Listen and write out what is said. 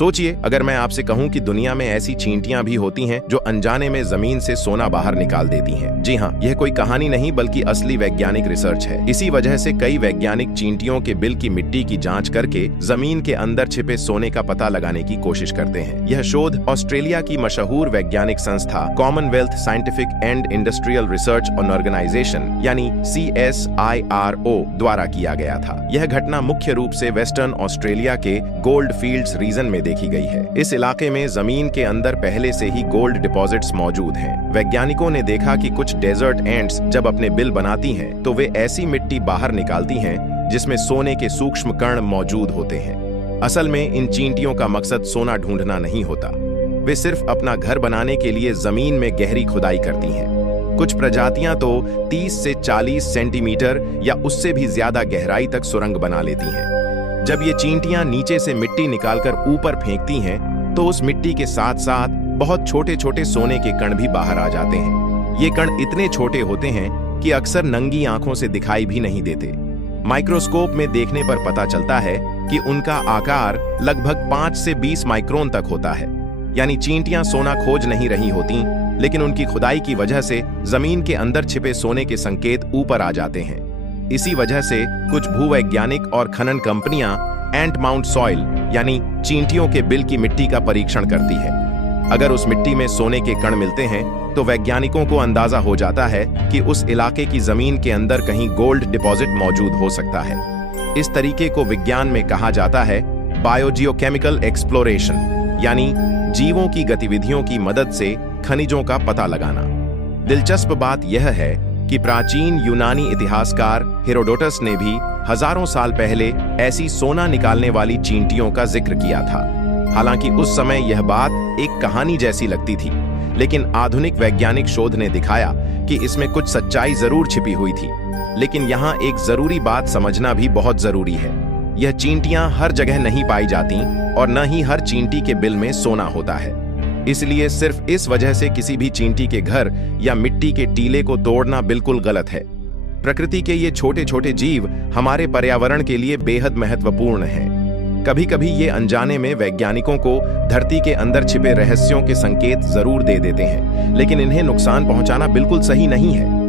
सोचिए, अगर मैं आपसे कहूं कि दुनिया में ऐसी चींटियां भी होती हैं जो अनजाने में जमीन से सोना बाहर निकाल देती हैं। जी हाँ, यह कोई कहानी नहीं बल्कि असली वैज्ञानिक रिसर्च है। इसी वजह से कई वैज्ञानिक चींटियों के बिल की मिट्टी की जांच करके जमीन के अंदर छिपे सोने का पता लगाने की कोशिश करते हैं। यह शोध ऑस्ट्रेलिया की मशहूर वैज्ञानिक संस्था Commonwealth Scientific and Industrial Research Organisation यानी CSIRO द्वारा किया गया था। यह घटना मुख्य रूप से वेस्टर्न ऑस्ट्रेलिया के गोल्ड फील्ड्स रीजन में देखी गई है। इस इलाके में जमीन के अंदर पहले से ही गोल्ड डिपॉजिट्स मौजूद हैं। वैज्ञानिकों ने देखा कि कुछ डेजर्ट एंट्स जब अपने बिल बनाती हैं तो वे ऐसी मिट्टी बाहर निकालती हैं जिसमें सोने के सूक्ष्म कण मौजूद होते हैं। असल में इन चींटियों का मकसद सोना ढूंढना नहीं होता, वे सिर्फ अपना घर बनाने के लिए जमीन में गहरी खुदाई करती हैं। कुछ प्रजातियां तो 30 से 40 सेंटीमीटर या उससे भी ज्यादा गहराई तक सुरंग बना लेती हैं। जब ये चींटियां नीचे से मिट्टी निकालकर ऊपर फेंकती हैं, तो उस मिट्टी के साथ साथ बहुत छोटे छोटे सोने के कण भी बाहर आ जाते हैं। ये कण इतने छोटे होते हैं कि अक्सर नंगी आंखों से दिखाई भी नहीं देते। माइक्रोस्कोप में देखने पर पता चलता है कि उनका आकार लगभग 5 से 20 माइक्रोन तक होता है। यानी चींटियां सोना खोज नहीं रही होती, लेकिन उनकी खुदाई की वजह से जमीन के अंदर छिपे सोने के संकेत ऊपर आ जाते हैं। इसी वजह से कुछ भूवैज्ञानिक और खनन कंपनियां एंट माउंट सॉइल यानी चींटियों के बिल की मिट्टी का परीक्षण करती है। अगर उस मिट्टी में सोने के कण मिलते हैं तो वैज्ञानिकों को अंदाजा हो जाता है कि उस इलाके की जमीन के अंदर कहीं गोल्ड डिपॉजिट मौजूद हो सकता है। इस तरीके को विज्ञान में कहा जाता है बायोजियोकेमिकल एक्सप्लोरेशन, यानी जीवों की गतिविधियों की मदद से खनिजों का पता लगाना। दिलचस्प बात यह है कि प्राचीन यूनानी इतिहासकार हेरोडोटस ने भी हजारों साल पहले ऐसी सोना निकालने वाली चींटियों का जिक्र किया था। हालांकि उस समय यह बात एक कहानी जैसी लगती थी, लेकिन आधुनिक वैज्ञानिक शोध ने दिखाया कि इसमें कुछ सच्चाई जरूर छिपी हुई थी। लेकिन यहाँ एक जरूरी बात समझना भी बहुत जरूरी है। यह चींटियां हर जगह नहीं पाई जाती और न ही हर चींटी के बिल में सोना होता है। इसलिए सिर्फ इस वजह से किसी भी चींटी के घर या मिट्टी के टीले को तोड़ना बिल्कुल गलत है। प्रकृति के ये छोटे छोटे जीव हमारे पर्यावरण के लिए बेहद महत्वपूर्ण हैं। कभी कभी ये अनजाने में वैज्ञानिकों को धरती के अंदर छिपे रहस्यों के संकेत जरूर दे देते हैं, लेकिन इन्हें नुकसान पहुंचाना बिल्कुल सही नहीं है।